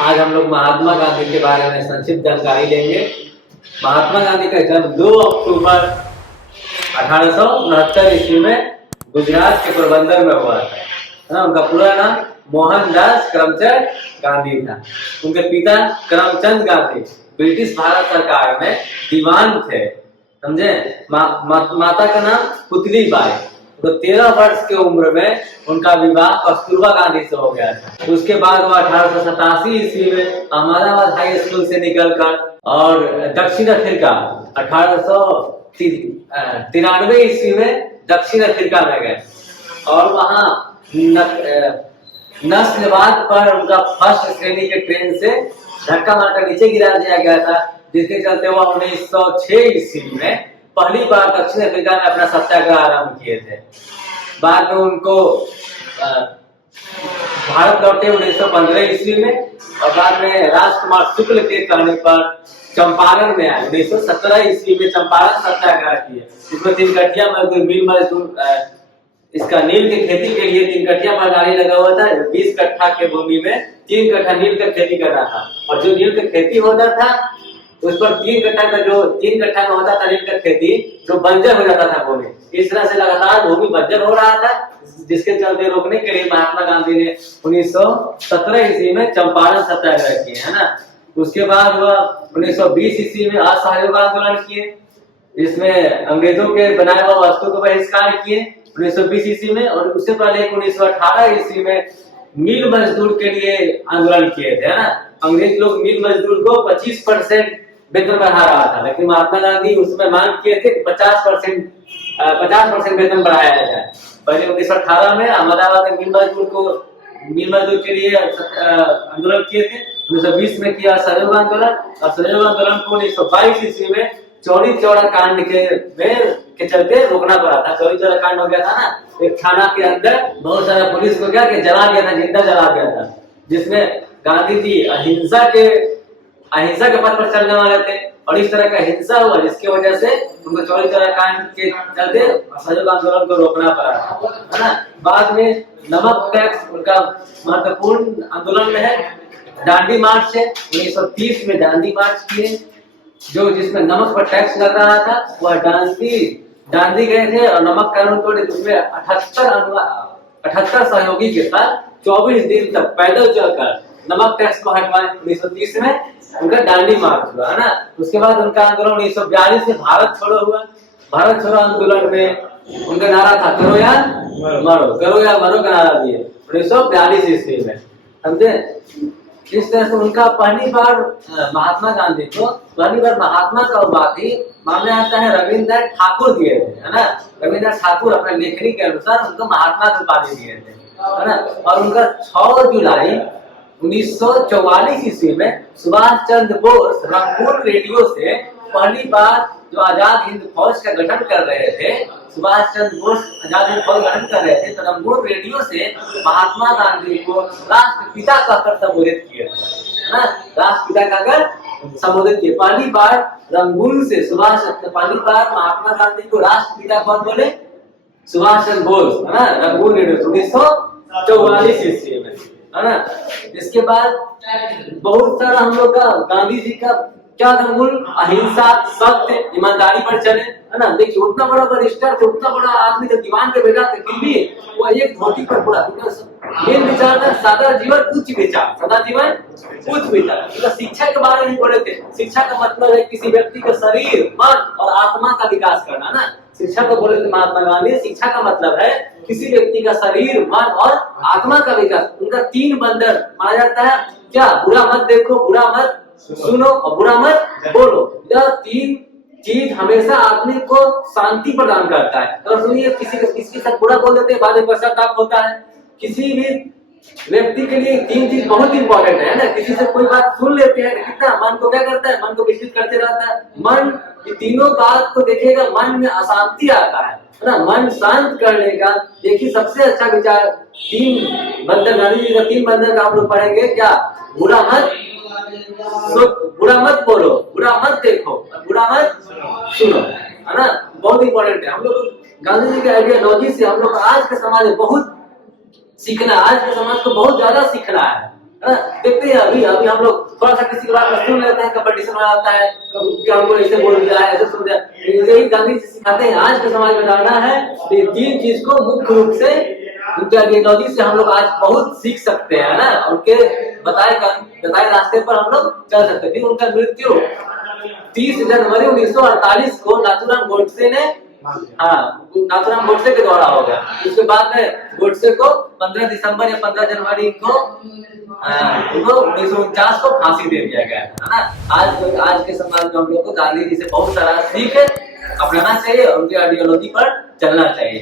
आज हम लोग महात्मा गांधी के बारे में संक्षिप्त जानकारी लेंगे। महात्मा गांधी का जन्म 2 अक्टूबर 1869 ईस्वी में गुजरात के पोरबंदर में हुआ था। उनका पूरा नाम मोहनदास करमचंद गांधी था। उनके पिता करमचंद गांधी ब्रिटिश भारत सरकार में दीवान थे, समझे। माता का नाम पुतली बाई। तो 13 वर्ष की उम्र में उनका विवाह कस्तूरबा गांधी से हो गया था। उसके बाद वो 1887 ईस्वी में अहमदाबाद हाई स्कूल से निकलकर और दक्षिण अफ्रीका 1893 ईस्वी में दक्षिण अफ्रीका में गए और वहाँ नस्लवाद पर उनका फर्स्ट श्रेणी के ट्रेन से धक्का मारकर नीचे गिरा दिया गया था, जिसके चलते वो 1906 ईस्वी में पहली बार दक्षिण अफ्रीका में अपना सत्याग्रह आरंभ किए थे। बाद में उनको भारत लौटे 1915 ईस्वी में और बाद में राजकुमार शुक्ल के कहने पर चंपारण में आए। 1917 ईस्वी में चंपारण सत्याग्रह किए, जिसमें 3 कठिया मजदूर मिल मजदूर इसका नील की खेती के लिए 3 कठिया पर गाड़ी लगा हुआ था। 20 कट्ठा के भूमि में 3 कट्ठा नील का खेती करना था और जो नील का खेती होता था उस पर 3 कट्ठा का जो 3 कट्ठा में होता था नील का खेती, जो बंजर हो जाता था भूमि। इस तरह से लगातार भूमि बंजर हो रहा था, जिसके चलते रोकने के लिए महात्मा गांधी ने 1917 ईस्वी में चंपारण सत्याग्रह किए, है ना। उसके बाद वह 1920 ईस्वी में असहयोग आंदोलन किए, जिसमें अंग्रेजों के बनाए हुए वस्तु को बहिष्कार किए 1920 ईस्वी में। और उससे पहले 1918 ईस्वी में मिल मजदूर के लिए आंदोलन किए थे, है ना। अंग्रेज लोग मिल मजदूर को 25% वेतन बढ़ा रहा था, लेकिन महात्मा गांधी उसमें मांग किए थे 50% वेतन बढ़ाया जाए। पहले 1918 में अहमदाबाद में मिल मजदूर के लिए आंदोलन किए थे। 1920 में किया सहयोग आंदोलन और सहयोग आंदोलन को 1922 ईस्वी में चौरी चौरा कांड के चलते रोकना पड़ा था। चौरी चौरा कांड हो गया था ना, एक थाना के अंदर बहुत सारा पुलिस को क्या जला दिया था, जिंदा जला दिया था, जिसमें गांधी जी अहिंसा के पथ पर चलने वाले थे और इस तरह का हिंसा हुआ, जिसकी वजह से उनको चौरी चौरा कांड के चलते सहयोग आंदोलन को रोकना पड़ा, है ना। बाद में नमक टैक्स उनका महत्वपूर्ण आंदोलन में है। दांडी मार्च है 1930 में दांडी मार्च किए, जिसमें नमक पर टैक्स लग रहा था। वह दांडी गए थे और नमक कानून तोड़े। उसमें 78 सहयोगी के साथ 24 दिन तक पैदल चलकर नमक टैक्स को हटवाए। 1930 में उनका दांडी मार्च हुआ, है ना। उसके बाद उनका आंदोलन 1942 में भारत छोड़ो हुआ। भारत छोड़ो आंदोलन में उनका नारा था करो या मरो का नारा दिए 1942 ईस्वी में, समझे। इस तरह से उनका पहली बार महात्मा का उपाधि मामले आता है रविन्द्रनाथ ठाकुर दिए थे, है ना। रविन्द्रनाथ ठाकुर अपने लेखनी के अनुसार उनको महात्मा की उपाधि दिए थे, है ना। और उनका 6 जुलाई 1944 ईस्वी में सुभाष चंद्र बोस रंगून रेडियो से पहली बार जो आजाद हिंद फौज का गठन कर रहे थे, सुभाष चंद्र बोस आजाद हिंद फौज गठन कर रहे थे, तो रंगून रेडियो से महात्मा गांधी को राष्ट्रपिता कहकर संबोधित किया, है ना। राष्ट्रपिता कहकर संबोधित किया। पहली बार रंगून से पहली बार महात्मा गांधी को राष्ट्रपिता कौन बोले? सुभाष चंद्र बोस, है ना। रंगून रेडियो 1944 ईस्वी में, है ना। इसके बाद बहुत सारा हम लोग का गांधी जी का क्या था मूल? अहिंसा, सत्य, ईमानदारी पर चले, है ना। देखिए उतना बड़ा बरिस्टर थे, उतना बड़ा आदमी थे, दीवान के बेटा थे, फिर भी वो एक धोती पर पूरा मेन विचार था सदा जीवन उच्च विचार। शिक्षा के बारे में पढ़े थे। शिक्षा का मतलब है किसी व्यक्ति का शरीर, मन और आत्मा का विकास करना, ना। शिक्षा को बोले थे महात्मा गांधी। शिक्षा का मतलब है किसी व्यक्ति का शरीर, मन और आत्मा का विकास। उनका 3 बंदर माना जाता है, क्या? बुरा मत देखो, बुरा मत सुनो और बुरा मत बोलो। यह 3 चीज हमेशा आदमी को शांति प्रदान करता है। और सुनिए, किसी के साथ बुरा बोल देते हैं, बाद में पश्चाताप होता है। किसी भी व्यक्ति के लिए 3 चीज बहुत इंपॉर्टेंट है ना। किसी से कोई बात सुन लेते हैं, कितना मन को क्या करता है? मन को विचलित करते रहता है। मन ये तीनों बात को देखेगा, मन में अशांति आता है ना। मन शांत करने का देखिए सबसे अच्छा विचार 3 बंदर, गांधी जी का 3 बंदर का हम लोग पढ़ेंगे। क्या? बुरा मत बोलो, बुरा मत देखो, बुरा मत सुनो, है ना। बहुत इंपॉर्टेंट है। हम लोग गांधी जी के आइडियोलॉजी से हम लोग आज के समाज में बहुत सीखना, आज के समाज को बहुत ज्यादा सीखना है है ना। देखते हैं अभी अभी हम लोग थोड़ा सा किसी के बात में सुन लेते हैं, कंपटीशन हो जाता है कि हमको ऐसे बोल दिया है, ऐसे सुन दिया। यही गांधी जी सिखाते हैं आज के समाज में रहना है। ये तीन चीज को मुख्य रूप से उनके आइडियोलॉजी से हम लोग आज बहुत सीख सकते हैं ना, उनके बताए रास्ते पर हम लोग चल सकते हैं। उनका मृत्यु 30 जनवरी 1948 को नाथूराम गोडसे ने नाथूराम गोडसे के द्वारा हो गया। उसके बाद में गोडसे को 15 दिसंबर या 15 जनवरी को 1949 को फांसी दे दिया गया है ना। आज के समाज में हम लोग को गांधी जी से बहुत सारा सीख अपनाना चाहिए और उनकी आइडियोलॉजी पर चलना चाहिए।